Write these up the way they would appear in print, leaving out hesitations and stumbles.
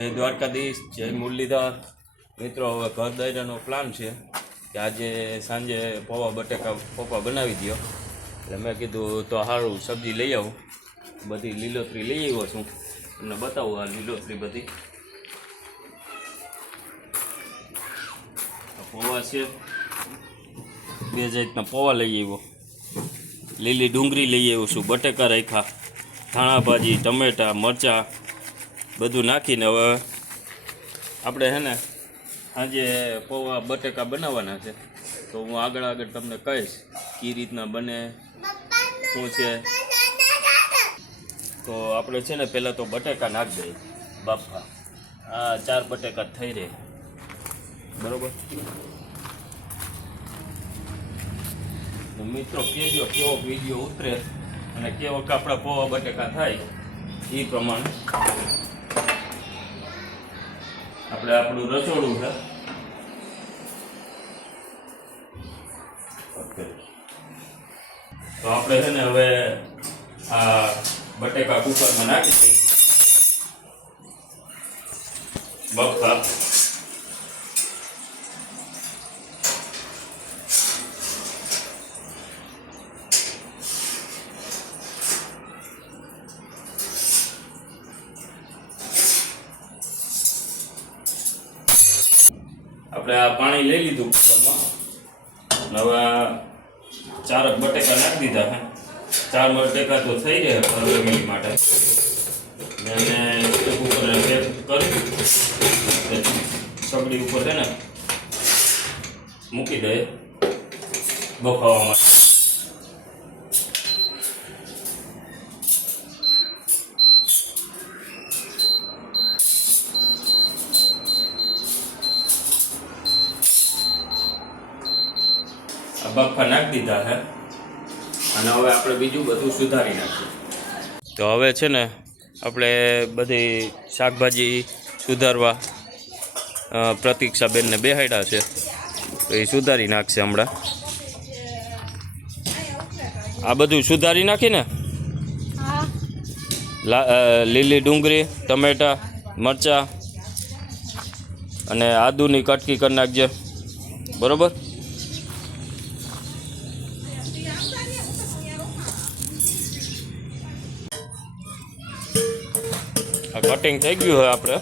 જય દ્વારકાધીશ, જય મુરલીધર. મિત્રો, હવે ઘર દાયરાનો પ્લાન છે કે આજે સાંજે પૌવા બટેકા પપ્પા બનાવી દો. એટલે મેં કીધું તો સારું સબ્જી લઈ આવું. બધી લીલોતરી લઈ આવ્યો છું, તમને બતાવું આ લીલોતરી બધી. પૌવા છે, બે જાતના પૌવા લઈ આવ્યો. લીલી ડુંગળી લઈ આવ્યો છું, બટેકા રાખ્યા, ધાણા ભાજી, ટમેટાં, મરચાં બધું નાખીને હવે આપણે છે ને આજે પૌવા બટેકા બનાવવાના છે. તો હું આગળ તમને કહીશ કઈ રીતના બને, શું છે. તો આપણે છે ને પહેલાં તો બટેકા નાખી દઈએ બાફા. આ 4 બટેકા થઈ રહે, બરાબર. મિત્રો કહેજો કેવો વિડીયો ઉતરે અને કેવો આપણા પૌવા બટેકા થાય એ પ્રમાણે આપણે આપણું રસોડું છે. તો આપણે છે ને હવે આ બટેકા કુકરમાં નાખી દઈએ બફા. આપણે આ પાણી લઈ લીધું કુકરમાં. હવે 4 બટેકા નાખી દીધા છે. 4 બટેકા તો થઈ ગયા 15 મિનિટ માટે. મેં કુકરને પેક કરી સગડી ઉપર છે ને મૂકી દઈએ બફાવા માટે. બફા નાખી દીધા છે અને હવે આપણે બીજું બધું સુધારી નાખીએ. તો હવે છે ને આપણે બધી શાકભાજી સુધારવા પ્રતીક્ષાબેનને બેહાડ્યા છે, તો એ સુધારી નાખશે હમણાં. આ બધું સુધારી નાખીને લીલી ડુંગળી, ટમેટાં, મરચાં અને આદુની કટકી કરી નાખજે, બરાબર. કટિંગ થઈ ગયું હોય આપણે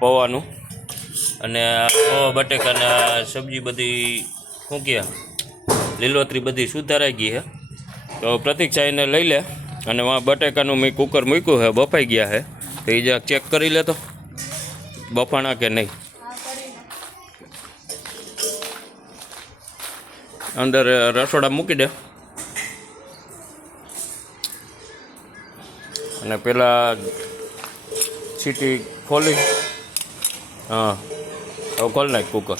પૌવાનું. અને પૌવા બટેકાના સબ્જી બધી ફૂંક્યા, લીલોતરી બધી સુધારાઈ ગઈ છે. તો પ્રતીક્ષા એને લઈ લે અને વાં બટેકાનું મેં કુકર મૂક્યું છે, બફાઈ ગયા છે. તો એ જરાક ચેક કરી લે તો બફાણા કે નહીં. અંદર રસોડા મૂકી દે અને પેલા સીટી ખોલી. હા, હવે ખોલ નાખ કુકર.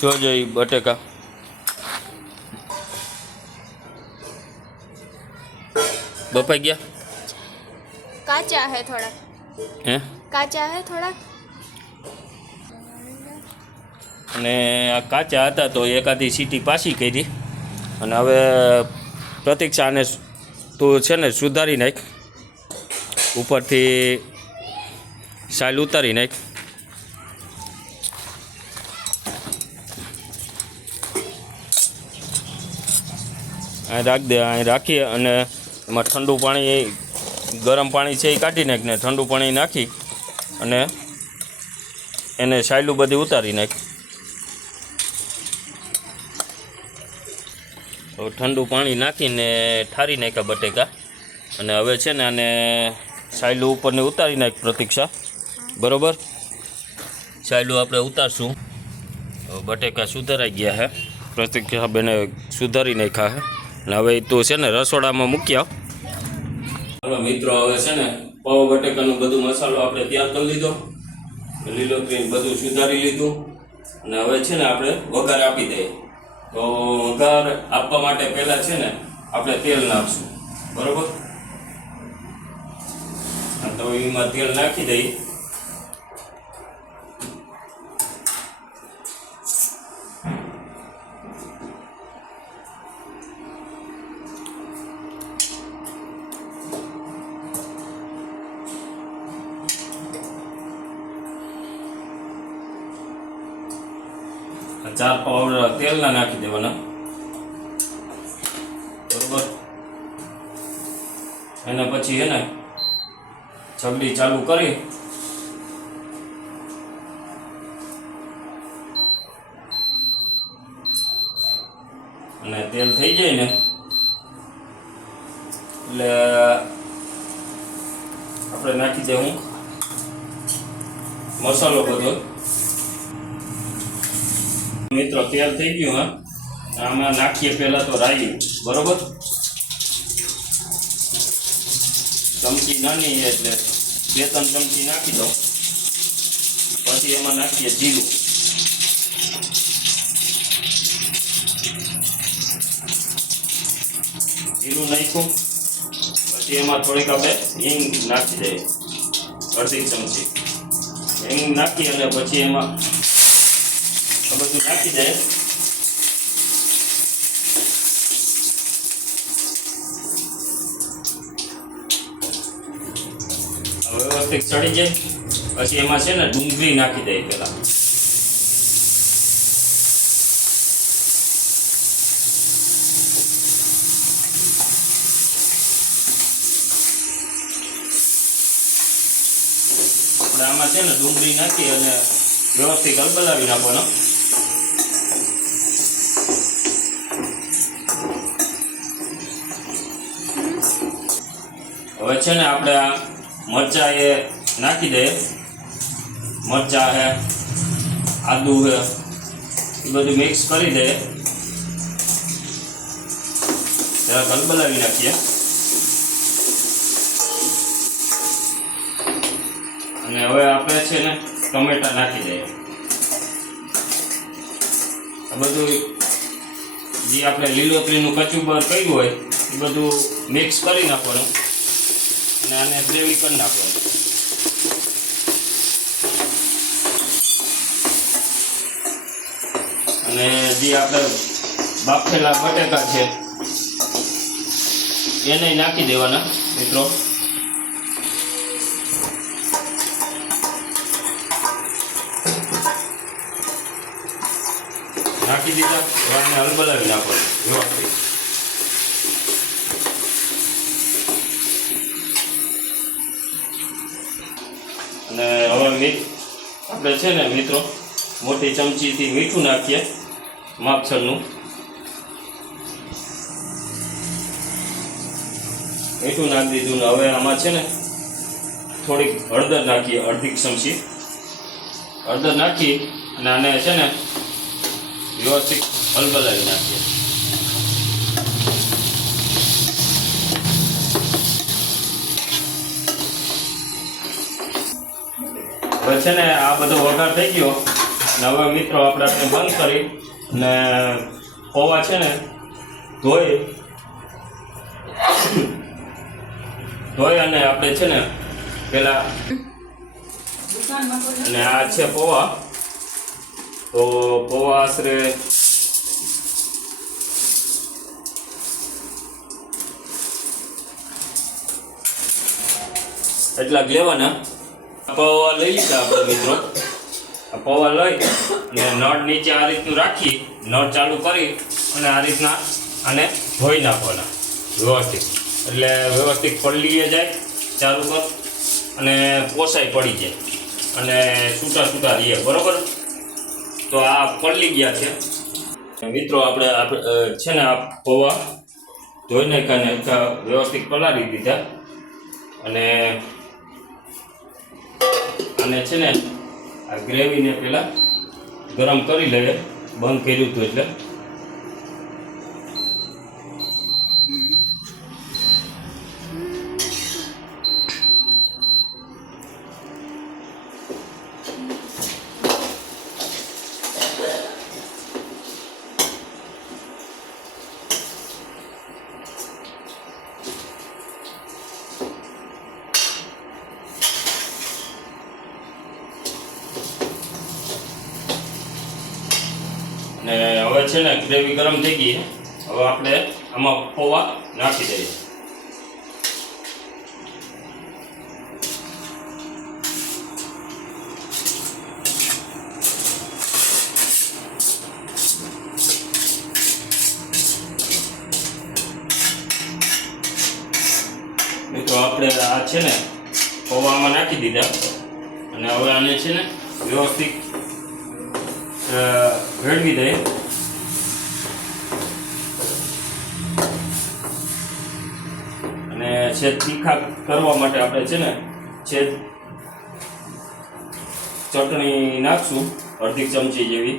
જોજો એ બટેકા બફાઈ ગયા. કાચા હે થોડા, હે કાચા હે થોડા. અને આ કાચા હતા તો એકાદી સીટી પાછી કરી. અને હવે પ્રતીક્ષાને તું છે ને સુધારી નાખ, ઉપરથી સાલ ઉતારી નાખ. અહીં રાખ દે. અહીં રાખીએ અને એમાં ઠંડુ પાણી, ગરમ પાણી છે એ કાઢી નાખ ને ઠંડુ પાણી નાખી અને એને સાયલું બધી ઉતારી નાખ. ઠંડુ પાણી નાખીને ઠારી નાખ્યા બટેકા. અને હવે છે ને આને સાયલું ઉપરને ઉતારી નાખ પ્રતીક્ષા, બરાબર. સાયલું આપણે ઉતારશું. બટેકા સુધારાઈ ગયા છે, પ્રતીક્ષા બેને સુધારી નાખ્યા છે. અને હવે તો છે ને રસોડામાં મૂક્યા. ચાલો મિત્રો, હવે છે ને પૌવા બટેકાનું બધું મસાલો આપણે તૈયાર કરી લીધો, લીલોતરી બધું સુધારી લીધું. અને હવે છે ને આપણે વઘાર આપી દઈએ. તો વઘાર આપવા માટે પહેલાં છે ને આપણે તેલ નાખશું, બરાબર. તો એમાં તેલ નાખી દઈએ. 4 પાવડા તેલના નાખી દેવાના, બરોબર. અને પછી એને છગડી ચાલુ કરી અને તેલ થઈ જાય ને એટલે આપણે નાખી દેવું મસાલો બધો. મિત્રો તેલ થઈ ગયું. હા, આમાં નાખીએ પહેલા તો રાઈ, બરોબર. ચમચી નાની એટલે 2-3 ચમચી નાખી દઉં. પછી એમાં નાખીએ જીરું, નાખ્યું. પછી એમાં થોડીક આપણે હિંગ નાખી દઈએ, 1/2 ચમચી હિંગ નાખી અને પછી એમાં આ બધું નાખી દઈએ. વ્યવસ્થિત ચડી જાય પછી એમાં છે ને ડુંગળી નાખી દઈએ પહેલા. આમાં છે ને ડુંગળી નાખી અને વ્યવસ્થિત હલબલાવી નાખવાનો. હવે છે ને આપણે આ મરચાં એ નાખી દઈએ. મરચાં છે, આદુ છે, એ બધું મિક્સ કરી દઈએ. જરાક હલબલાવી નાખીએ અને હવે આપણે છે ને ટમેટા નાખી દઈએ. આ બધું જે આપણે લીલોતરીનું કચુંબર કર્યું હોય એ બધું મિક્સ કરી નાખવાનું અને આને ગ્રેવી કરી નાખવાનું. અને જે આપણે બાફેલા બટેકા છે એને નાખી દેવાના મિત્રો. નાખી દીધા. આને હલબલાવી નાખો વ્યવસ્થિત. અને હવે આપણે છે ને મિત્રો મોટી ચમચીથી મીઠું નાખીએ, માપસરનું મીઠું નાખી દીધું. ને હવે આમાં છે ને થોડીક હળદર નાખીએ, 1/2 ચમચી હળદર નાખી અને આને છે ને વ્યવસ્થિત હલબલાવી નાખીએ. હવે છે ને આ બધો વઘાર થઈ ગયો ને હવે મિત્રો આપણે બંધ કરી ને પૌવા છે ને ધોઈ અને આપણે છે ને પેલા અને આ છે પૌવા. તો પૌવા આશરે એટલા લેવાના. પૌવા લઈ લીધા આપણે મિત્રો. આ પૌવા લઈ અને નળ નીચે આ રીતનું રાખી નળ ચાલુ કરી અને આ રીતના આને ધોઈ નાખવાના વ્યવસ્થિત. એટલે વ્યવસ્થિત પલળીએ જાય ચાલુ કર અને પોસાઈ પડી જાય અને છૂટા છૂટા રહીએ, બરોબર. તો આ પલળી ગયા છે મિત્રો. આપણે છે ને આ પૌવા ધોઈ નાખ્યા, વ્યવસ્થિત પલાળી દીધા અને આને છે ને આ ગ્રેવીને પહેલાં ગરમ કરી લઈએ. બંધ કર્યું હતું એટલે ને હવે છે ને ગ્રેવી ગરમ થઈ ગઈ. હવે આપણે આમાં પૌવા નાખી દઈએ. આપણે આ છે ને પૌવામાં નાખી દીધા અને હવે આને છે ને વ્યવસ્થિત ભેળવી દઈએ. અને છે તીખા કરવા માટે આપણે છે ને છે ચટણી નાખશું અડધી ચમચી જેવી.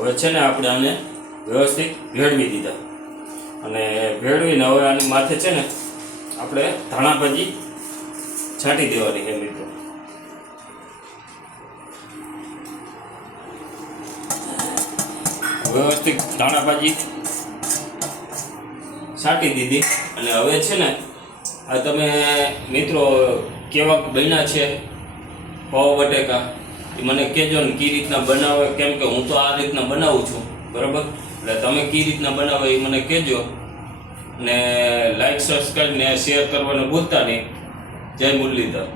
હવે છે ને આપણે આને વ્યવસ્થિત ભેળવી દીધા અને ભેળવીને હવે આની માથે છે ને આપણે ધાણા ભાજી છાંટી દેવાની છે મિત્રો. વ્યવસ્થિત ધાણા ભાજી છાંટી દીધી અને હવે છે ને આ તમે મિત્રો કેવા બન્યા છે પાવ બટેકા એ મને કહેજો ને કઈ રીતના બનાવે, કેમ કે હું તો આ રીતના બનાવું છું બરાબર. એટલે તમે કઈ રીતના બનાવો એ મને કહેજો ને લાઈક સબસ્ક્રાઈબ ને શેર કરવાનું ભૂલતા નહીં. જય મુરલીધર.